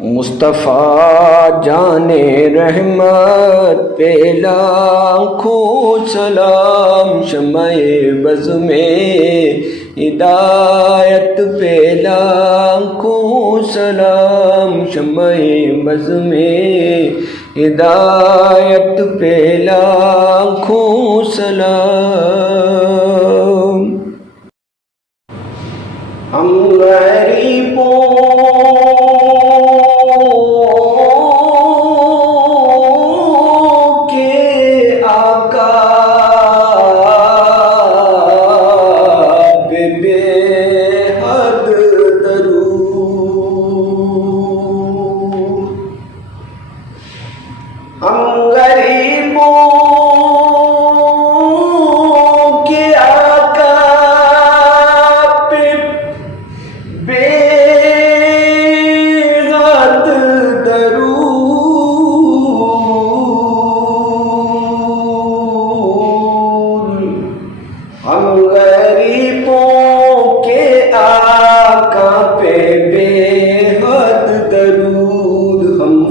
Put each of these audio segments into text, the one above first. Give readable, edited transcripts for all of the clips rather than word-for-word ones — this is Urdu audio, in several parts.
مصطفیٰ جان رحمت پہ لاکھوں سلام، شمع بز میں ہدایت پہ لاکھوں سلام، شمع بز میں ہدایت پہ لاکھوں سلام۔ ہم غریبوں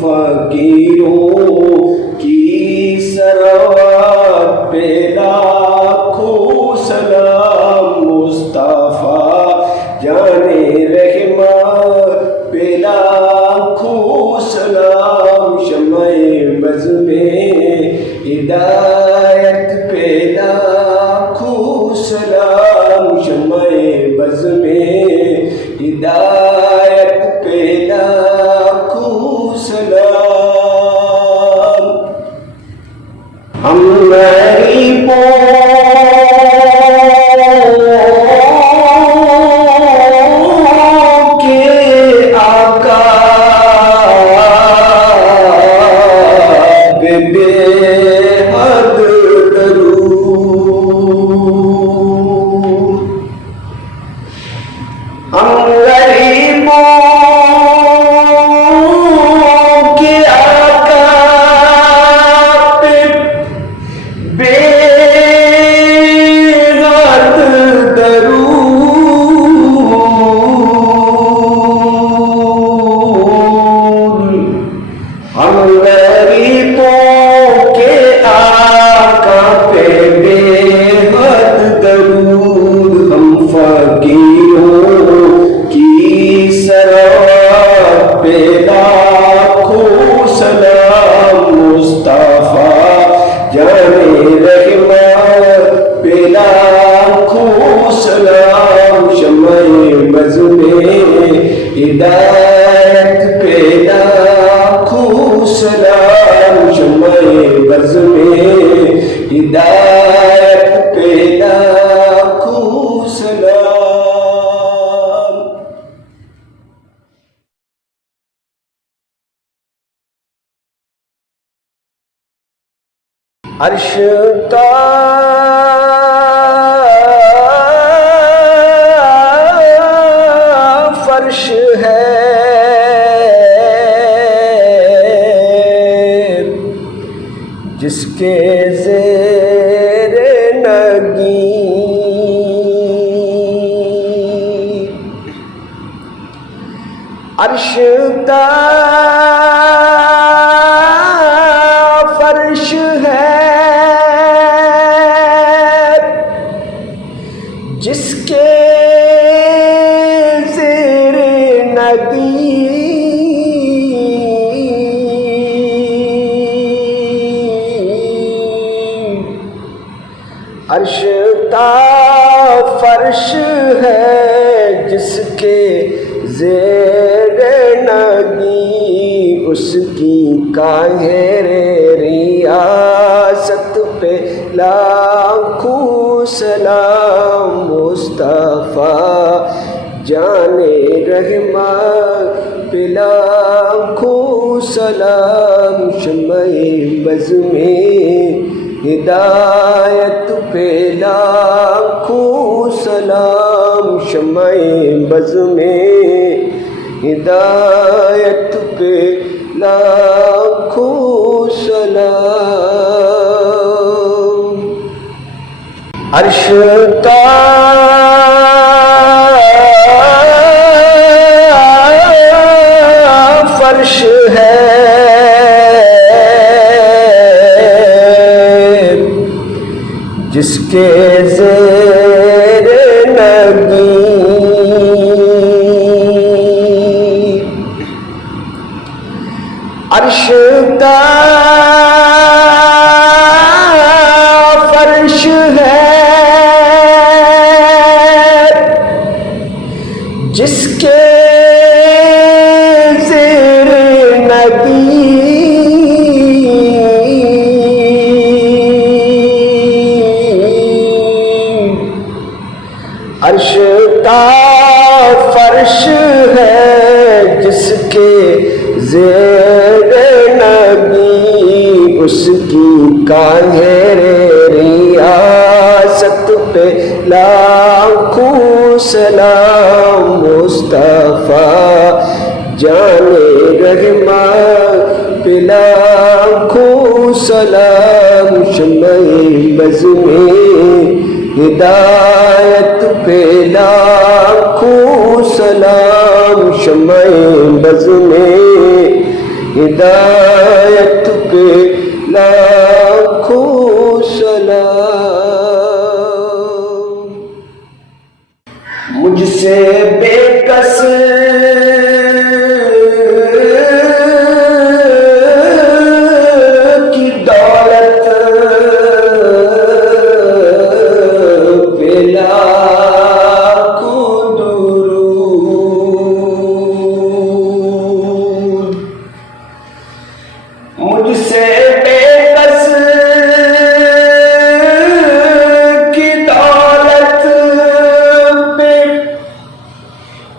فقیروں کی ثروت پہ لاکھوں سلام، مصطفیٰ جان رحمت پہ لاکھوں سلام، شمع بز میں ہدایت پہ لاکھوں سلام، شمع بز میں ہدایت پہ لاکھوں سلام۔ ہم غریبوں کے آقا پہ بے حد درود، ہم غریبوں فقیروں کی ثروت پہ لاکھوں سلام، مصطفیٰ جان رحمت پہ لاکھوں سلام، شمع بز میں ہدایت پہ لاکھوں سلام، شمع بز میں ہدایت پہ لاکھوں سلام۔ عرش کا فرش ہے جس کے زیر نگیں عرش کا فرش ہے جس کے زیر نگیں عرش کا فرش ہے جس کے زیر نگیں، اس کی قاہر ریاست پہ لاکھوں سلام، مصطفیٰ جان رحمت پہ لاکھوں سلام، شمع بز میں ہدایت پہ لاکھوں سلام، شمع بز میں ہدایت پہ لاکھوں سلام۔ عرش کا کے زیر نبی عرش کا فرش ہے جس کے زیر نبی عرش کا فرش ہے جس کے زیر نبی اس کی کاہر ریاست پہ لاکھوں سلام مصطفیٰ جان رحمت پہ لاکھوں سلام شمع بز میں ہدایت پہ لاکھوں سلام شمع بز میں ہدایت پہ لاکھوں سلام مجھ سے بے کس کی دولت پہ لاکھوں درود مجھ سے بے کس کی دولت پہ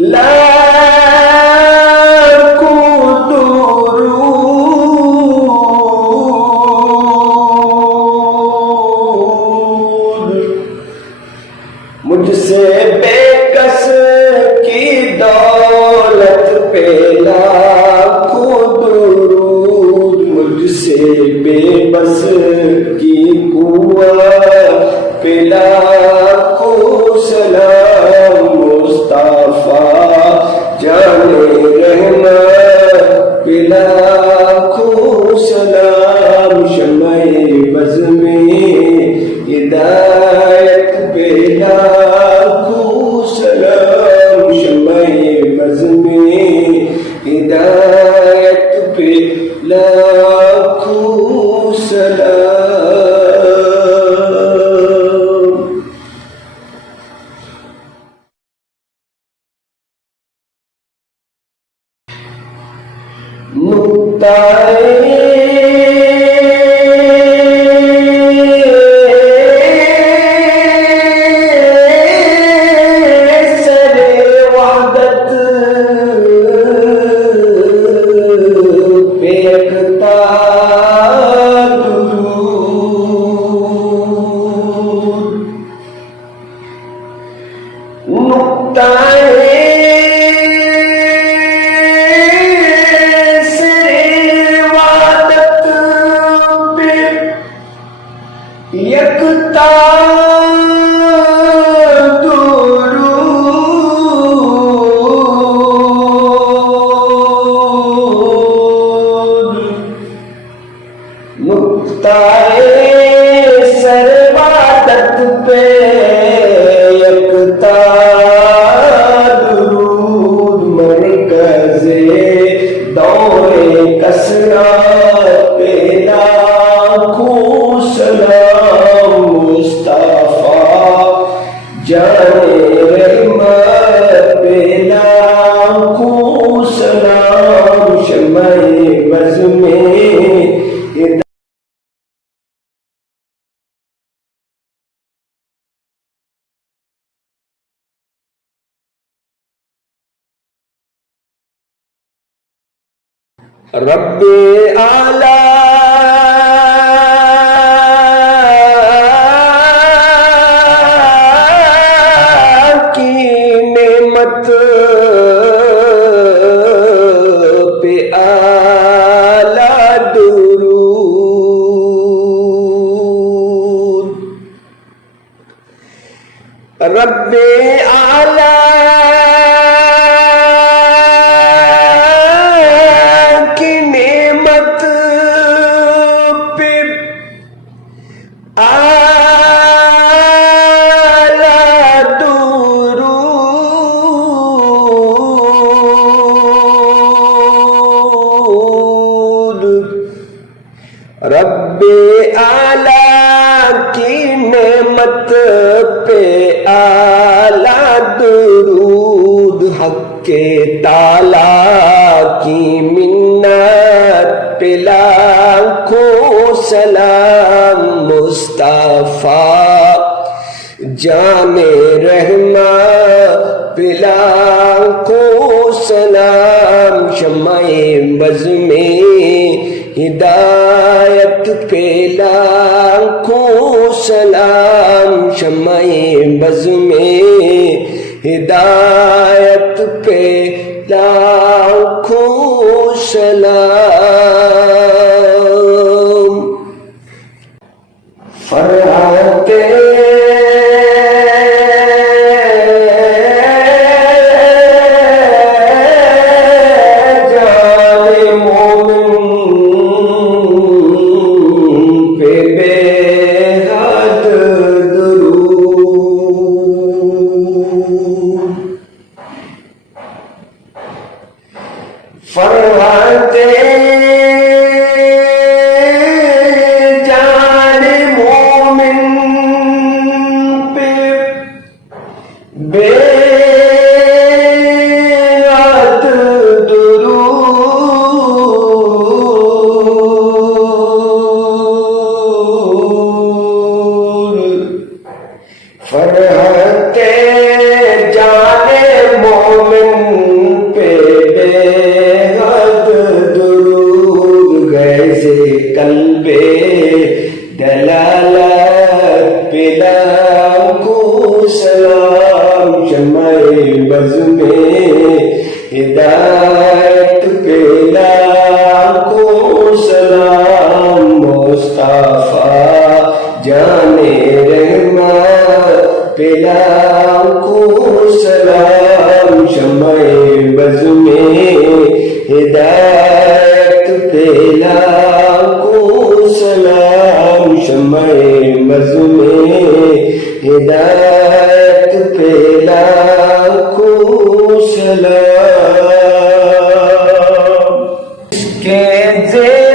لاکھوں درود مجھ سے بے کس کی دولت پہ لاکھوں درود مجھ سے بے بس کی قوت پہ لاکھوں سلام مصطفیٰ جان رحمت پہ لاکھوں سلام شمع بز میں ہدایت پہ لاکھوں سلام شمع بز میں ہدایت پہ لاکھوں سلام رب اعلیٰ کی نعمت پہ اعلیٰ درود رب اعلیٰ کے تالا کی منت پہ لاکھوں سلام مصطفیٰ جان رحمت پہ لاکھوں سلام شمع بز میں ہدایت پہ لاکھوں سلام شمع بز میں ہدایت پہ لاکھوں سلام فرحت فرحت جان مومن پہ بے حد درود فرحت جان مومن پہ قلب دلالت پہ لاکھوں سلام شمع بز میں ہدایت پہ لاکھوں سلام مصطفیٰ جان رحمت پہ لاکھوں سلام شمع بز میں ہدایت پہ لاکھوں سلام شمع بز میں ہدایت پہ لاکھوں سلام کے زیر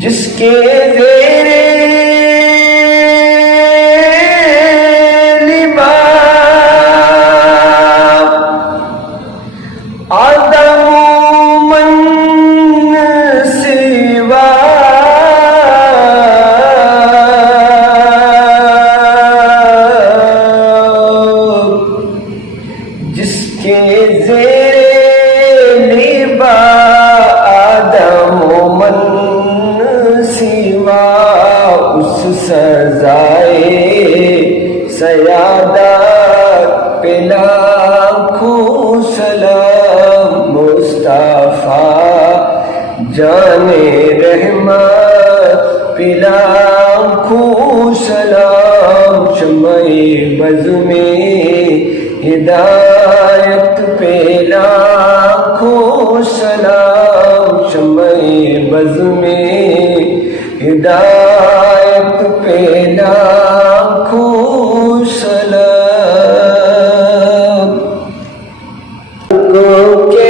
جس کے زیر لباس آدم من سوا جس کے زیر لباس آدم من سوا اس سزائے سیادت پہ لاکھوں سلام مصطفیٰ جان رحمت پہ لاکھوں سلام شمع بز میں ہدایت پہ لاکھوں سلام شمع بز میں ہدایت پہ لاکھوں سلام کے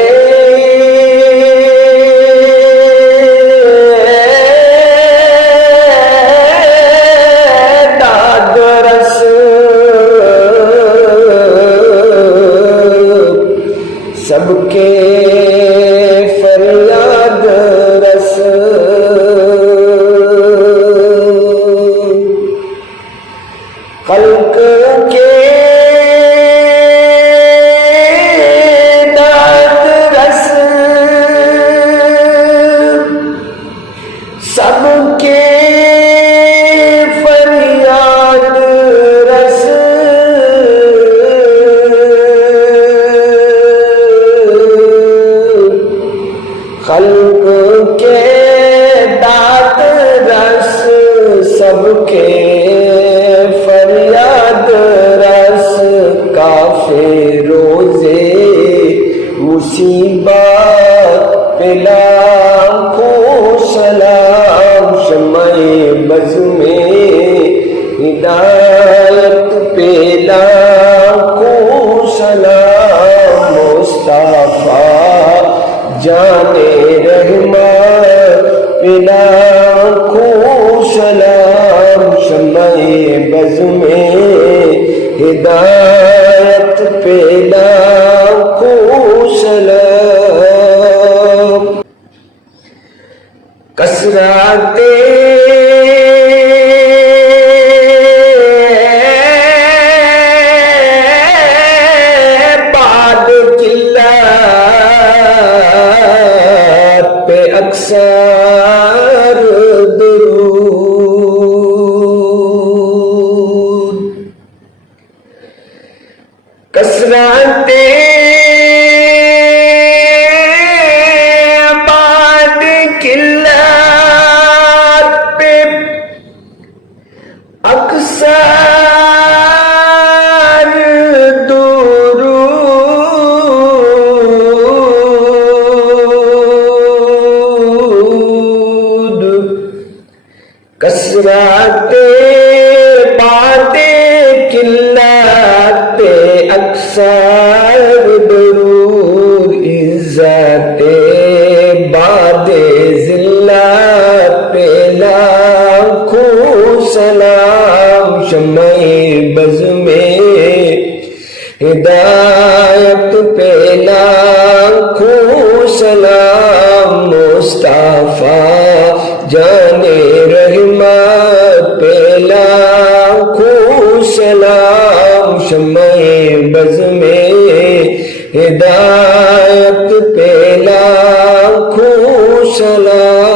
داد رس سب کے فریاد رس خلق کے داد رس سب کے فریاد رس خلق کے داد رس سب کے فریاد رس ہدایت پہ لاکھوں سلام مصطفیٰ جان رحمت پہ لاکھوں سلام شمع بز میں ہدایت پہ لاکھوں سلام کثرت بعد قلت پہ اکثر درود کثرت بعد قلت پہ اکثر درود کثرت بعد قلت پہ اکثر درود عزت بعد ذلت پہ لاکھوں سلام شمع بز میں ہدایت پہ لاکھوں سلام مصطفیٰ جان رحمت پہ لاکھوں سلام شمع بز میں ہدایت پہ لاکھوں سلام